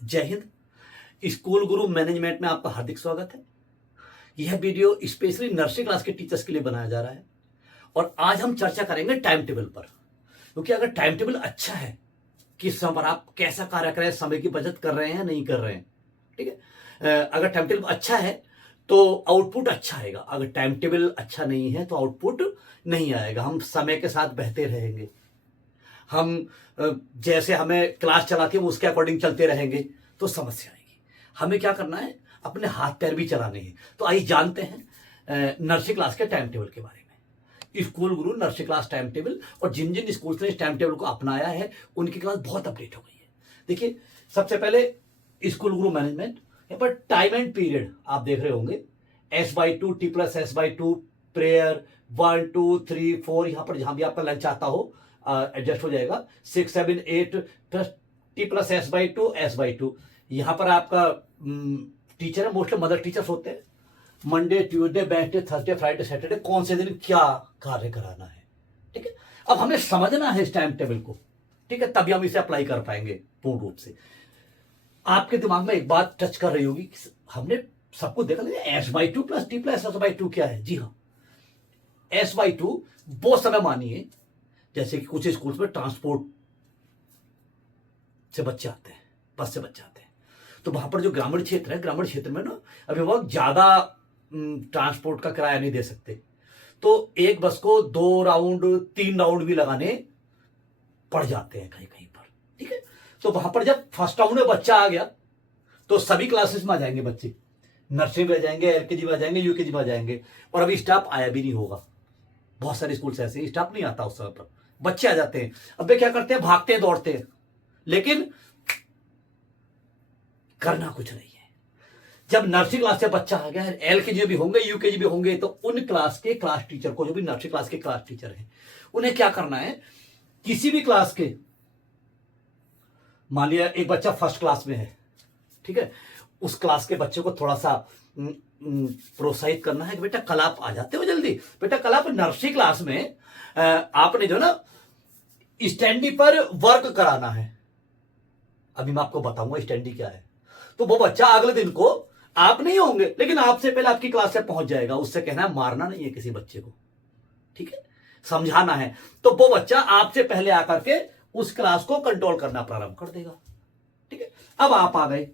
जय हिंद। स्कूल गुरु मैनेजमेंट में आपका हार्दिक स्वागत है। यह वीडियो स्पेशली नर्सरी क्लास के टीचर्स के लिए बनाया जा रहा है और आज हम चर्चा करेंगे टाइम टेबल पर, क्योंकि अगर टाइम टेबल अच्छा है कि समय पर आप कैसा कार्य करें, समय की बचत कर रहे हैं नहीं कर रहे हैं, ठीक है। अगर टाइम टेबल अच्छा है तो आउटपुट अच्छा आएगा, अगर टाइम टेबल अच्छा नहीं है तो आउटपुट नहीं आएगा। हम समय के साथ बहते रहेंगे, हम जैसे हमें क्लास चलाती है उसके अकॉर्डिंग चलते रहेंगे तो समस्या आएगी। हमें क्या करना है, अपने हाथ पैर भी चलाने हैं। तो आइए जानते हैं नर्सरी क्लास के टाइम टेबल के बारे में। स्कूल गुरु नर्सरी क्लास टाइम टेबल, और जिन जिन स्कूल्स ने इस टाइम टेबल को अपनाया है उनकी क्लास बहुत अपडेट हो गई है। देखिए, सबसे पहले स्कूल गुरु मैनेजमेंट, यहाँ पर टाइम एंड पीरियड आप देख रहे होंगे, S/2 T+S/2 प्रेयर 1 2 3 4, यहाँ पर जहां भी आपका लंच आता हो एडजस्ट हो जाएगा। 6 7 8 प्लस T+S/2 S/2। यहाँ पर आपका टीचर है, मोस्टली मदर टीचर्स होते हैं। Monday Tuesday Wednesday Thursday Friday Saturday कौन से दिन क्या कार्य कराना है, ठीक है। अब हमें समझना है इस टाइम टेबल को, ठीक है, तभी हम इसे अप्लाई कर पाएंगे पूर्ण रूप से। आपके दिमाग में एक बात टच कर रही होगी, हमने सबको देखा S/2 प्लस T+S/2 क्या है। जी हाँ, S/2 वो समय मानिए जैसे कि कुछ स्कूल्स में ट्रांसपोर्ट से बच्चे आते हैं, बस से बच्चे आते हैं, तो वहां पर जो ग्रामीण क्षेत्र है, ग्रामीण क्षेत्र में ना अभिभावक ज्यादा ट्रांसपोर्ट का किराया नहीं दे सकते, तो एक बस को 2 राउंड 3 राउंड भी लगाने पड़ जाते हैं कहीं कहीं पर, ठीक है। तो वहां पर जब फर्स्ट राउंड में बच्चा आ गया तो सभी क्लासेस में आ जाएंगे बच्चे, नर्सरी में आ जाएंगे, LKG में आ जाएंगे, UKG में आ जाएंगे, और अभी स्टाफ आया भी नहीं होगा। बहुत सारे स्कूल से ऐसे स्टाफ नहीं आता उस समय पर, बच्चे आ जाते हैं। अब वे क्या करते हैं, भागते हैं दौड़ते हैं, लेकिन करना कुछ नहीं है। जब नर्सरी क्लास से बच्चा आ गया, LKG भी होंगे, UKG भी होंगे, तो उन क्लास के क्लास टीचर को, जो भी नर्सरी क्लास के क्लास टीचर हैं, उन्हें क्या करना है, किसी भी क्लास के, मान लिया एक बच्चा फर्स्ट क्लास में है, ठीक है, उस क्लास के बच्चे को थोड़ा सा प्रोत्साहित करना है कि बेटा कल आप आ जाते हो जल्दी, बेटा कल आप नर्सरी क्लास में आपने जो ना स्टैंडी पर वर्क कराना है। अभी मैं आपको बताऊंगा स्टैंडी क्या है। तो वो बच्चा अगले दिन को, आप नहीं होंगे लेकिन आपसे पहले आपकी क्लास से पहुंच जाएगा। उससे कहना है, मारना नहीं है किसी बच्चे को, ठीक है, समझाना है। तो वो बच्चा आपसे पहले आकर के उस क्लास को कंट्रोल करना प्रारंभ कर देगा, ठीक है। अब आप आ गए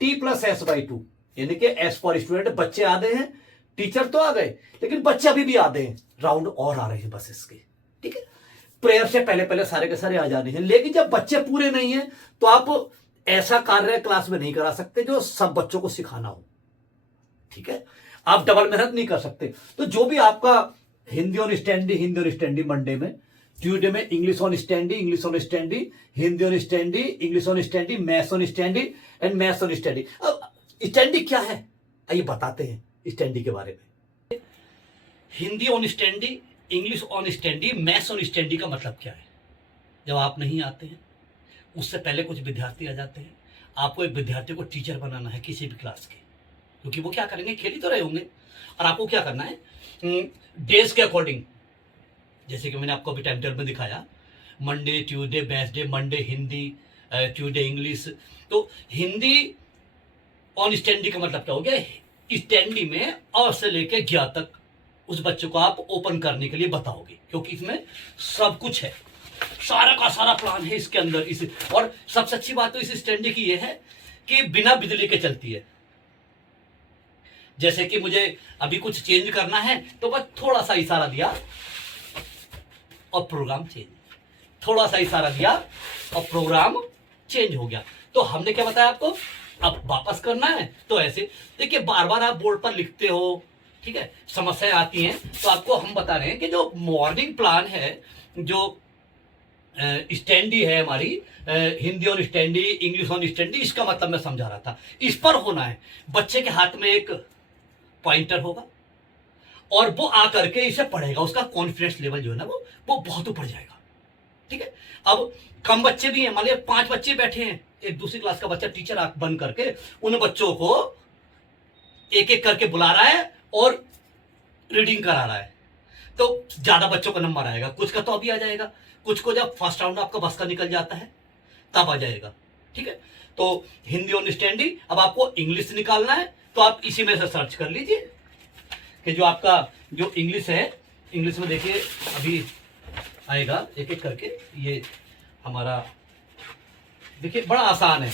T+S/2, यानी कि S फॉर स्टूडेंट, बच्चे आधे हैं, टीचर तो आ गए लेकिन बच्चे अभी भी आधे हैं, राउंड और आ रहे हैं बस इसके, ठीक है। प्रेयर से पहले पहले सारे के सारे आ जाने हैं, लेकिन जब बच्चे पूरे नहीं है तो आप ऐसा कार्य क्लास में नहीं करा सकते जो सब बच्चों को सिखाना हो, ठीक है। आप डबल मेहनत नहीं कर सकते। तो जो भी आपका हिंदी ऑन स्टैंडी मंडे में, ट्यूसडे में English on standee, Hindi on standee, English on standee, maths on standee and maths on standee. अब स्टैंडी क्या है, आइए बताते हैं स्टैंडी के बारे में। Hindi on standee, English on standee, maths on standee का मतलब क्या है। जब आप नहीं आते हैं, उससे पहले कुछ विद्यार्थी आ जाते हैं, आपको एक विद्यार्थी को टीचर बनाना है किसी भी क्लास के, क्योंकि वो क्या करेंगे, खेल ही तो रहे होंगे, और आपको क्या करना है, डेज के अकॉर्डिंग, जैसे कि मैंने आपको अभी टाइम टेबल में दिखाया, Monday Tuesday Wednesday, Monday Hindi, Tuesday English. तो हिंदी ऑन स्टैंडी का मतलब क्या हो गया, स्टैंडी में अ से लेके ज्ञ तक उस बच्चे को आप ओपन करने के लिए बताओगे, क्योंकि इसमें सब कुछ है, सारा का सारा प्लान है इसके अंदर। इस और सबसे अच्छी बात तो इस स्टैंडी की यह है कि बिना बिजली के चलती है। जैसे कि मुझे अभी कुछ चेंज करना है तो बस थोड़ा सा इशारा दिया और प्रोग्राम चेंज, थोड़ा सा इशारा दिया और प्रोग्राम चेंज हो गया। तो हमने क्या बताया आपको, अब वापस करना है तो ऐसे देखिए, बार बार आप बोर्ड पर लिखते हो, ठीक है, समस्याएं आती हैं। तो आपको हम बता रहे हैं कि जो मॉर्निंग प्लान है, जो स्टैंडी है हमारी, Hindi on standee, English on standee, इसका मतलब मैं समझा रहा था, इस पर होना है। बच्चे के हाथ में एक पॉइंटर होगा और वो आकर के इसे पढ़ेगा, उसका कॉन्फिडेंस लेवल जो है ना वो बहुत ऊपर जाएगा, ठीक है। अब कम बच्चे भी हैं, मान लिया 5 बच्चे बैठे हैं, एक दूसरी क्लास का बच्चा टीचर आंख बंद करके उन बच्चों को एक एक करके बुला रहा है और रीडिंग करा रहा है, तो ज्यादा बच्चों का नंबर आएगा। कुछ का तो अभी आ जाएगा, कुछ को जब फर्स्ट राउंड आपका बस का निकल जाता है तब आ जाएगा, ठीक है। तो हिंदी और स्टैंडी, अब आपको इंग्लिश निकालना है तो आप इसी में से सर्च कर लीजिए कि जो आपका जो इंग्लिश है, इंग्लिश में देखिए अभी आएगा एक एक करके। ये हमारा देखिए बड़ा आसान है,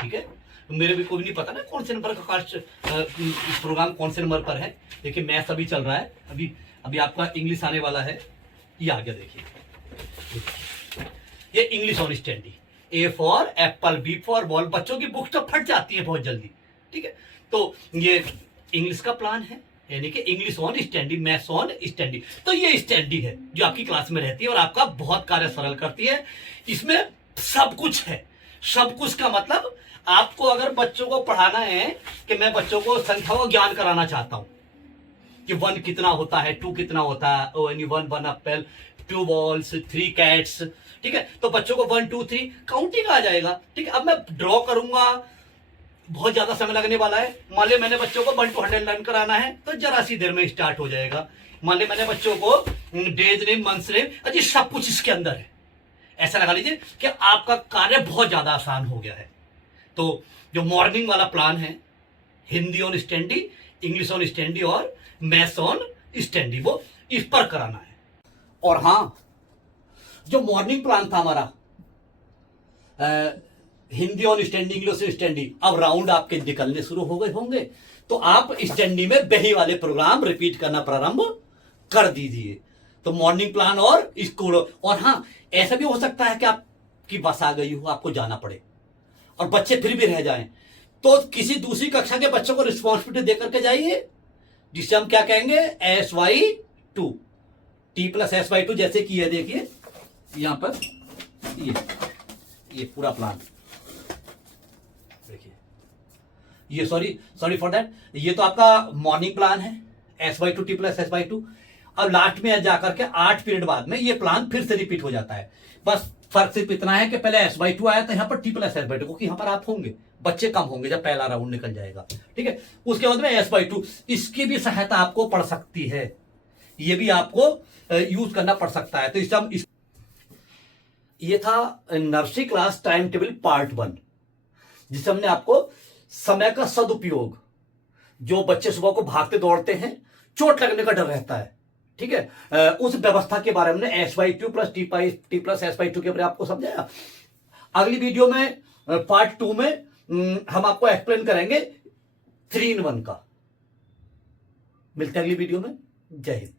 ठीक है। मेरे भी कोई नहीं पता ना कौन से नंबर का कास्ट प्रोग्राम कौन से नंबर पर है। देखिए मैथ्स अभी चल रहा है, अभी अभी आपका इंग्लिश आने वाला है। ये आ गया देखिए, ये इंग्लिश और standee. A for apple, B for ball. बच्चों की बुक्स तो फट जाती है बहुत जल्दी, ठीक है। तो ये इंग्लिश का प्लान है, यानी कि English on standee, maths on standee. तो ये स्टैंडी है जो आपकी क्लास में रहती है और आपका बहुत कार्य सरल करती है। इसमें सब कुछ है। सब कुछ का मतलब आपको अगर बच्चों को पढ़ाना है कि मैं बच्चों को संख्या को ज्ञान कराना चाहता हूं कि 1 कितना होता है, 2 कितना होता है, ओ यानी 1 एप्पल, 2 बॉल्स, 3 कैट्स, ठीक है। तो बच्चों को 1 2 3 काउंटिंग आ जाएगा, ठीक है। अब मैं ड्रॉ करूंगा, बहुत ज्यादा समय लगने वाला है। मान लिया मैंने बच्चों को 1 to 100 लर्न कराना है तो जरा सी देर में स्टार्ट हो जाएगा। मान लिया मैंने बच्चों को डेज नेम, मंथ्स नेम, अजी सब कुछ इसके अंदर है। ऐसा लगा लीजिए कि आपका कार्य बहुत ज्यादा आसान हो गया है। तो जो मॉर्निंग वाला प्लान है, Hindi on standee, English on standee और मैथ्स ऑन स्टैंडी, वो इस पर कराना है। और हां, जो मॉर्निंग प्लान था हमारा Hindi on standee, English on standee, अब राउंड आपके निकलने शुरू हो गए होंगे तो आप स्टैंडी में वही वाले प्रोग्राम रिपीट करना प्रारंभ कर दीजिए। तो मॉर्निंग प्लान और स्कूल। और हाँ, ऐसा भी हो सकता है कि आपकी बस आ गई हो, आपको जाना पड़े और बच्चे फिर भी रह जाएं, तो किसी दूसरी कक्षा के बच्चों को रिस्पॉन्सिबिलिटी देकर के जाइए, जिसे हम क्या कहेंगे SY2, T+SY2, जैसे कि ये देखिए यहां पर ये पूरा प्लान देखिए। ये सॉरी फॉर दैट, ये तो आपका मॉर्निंग प्लान है SY2, T+SY2। अब लास्ट में जाकर के 8 पीरियड बाद में ये प्लान फिर से रिपीट हो जाता है। बस फर्क सिर्फ इतना है कि पहले SY2 आया था, यहां पर T+SY2, क्योंकि यहां पर आप होंगे, बच्चे कम होंगे जब पहला राउंड निकल जाएगा, ठीक है। उसके बाद में SY2, इसकी भी सहायता आपको पड़ सकती है, ये भी आपको यूज करना पड़ सकता है। तो इस ये था nursery class time table part 1, जिससे हमने आपको समय का सदुपयोग, जो बच्चे सुबह को भागते दौड़ते हैं, चोट लगने का डर रहता है, ठीक है, उस व्यवस्था के बारे में SY2 प्लस T+SY2 के बारे में आपको समझाया। अगली वीडियो में पार्ट 2 में हम आपको एक्सप्लेन करेंगे 3 in 1 का। मिलते हैं अगली वीडियो में। जय हिंद।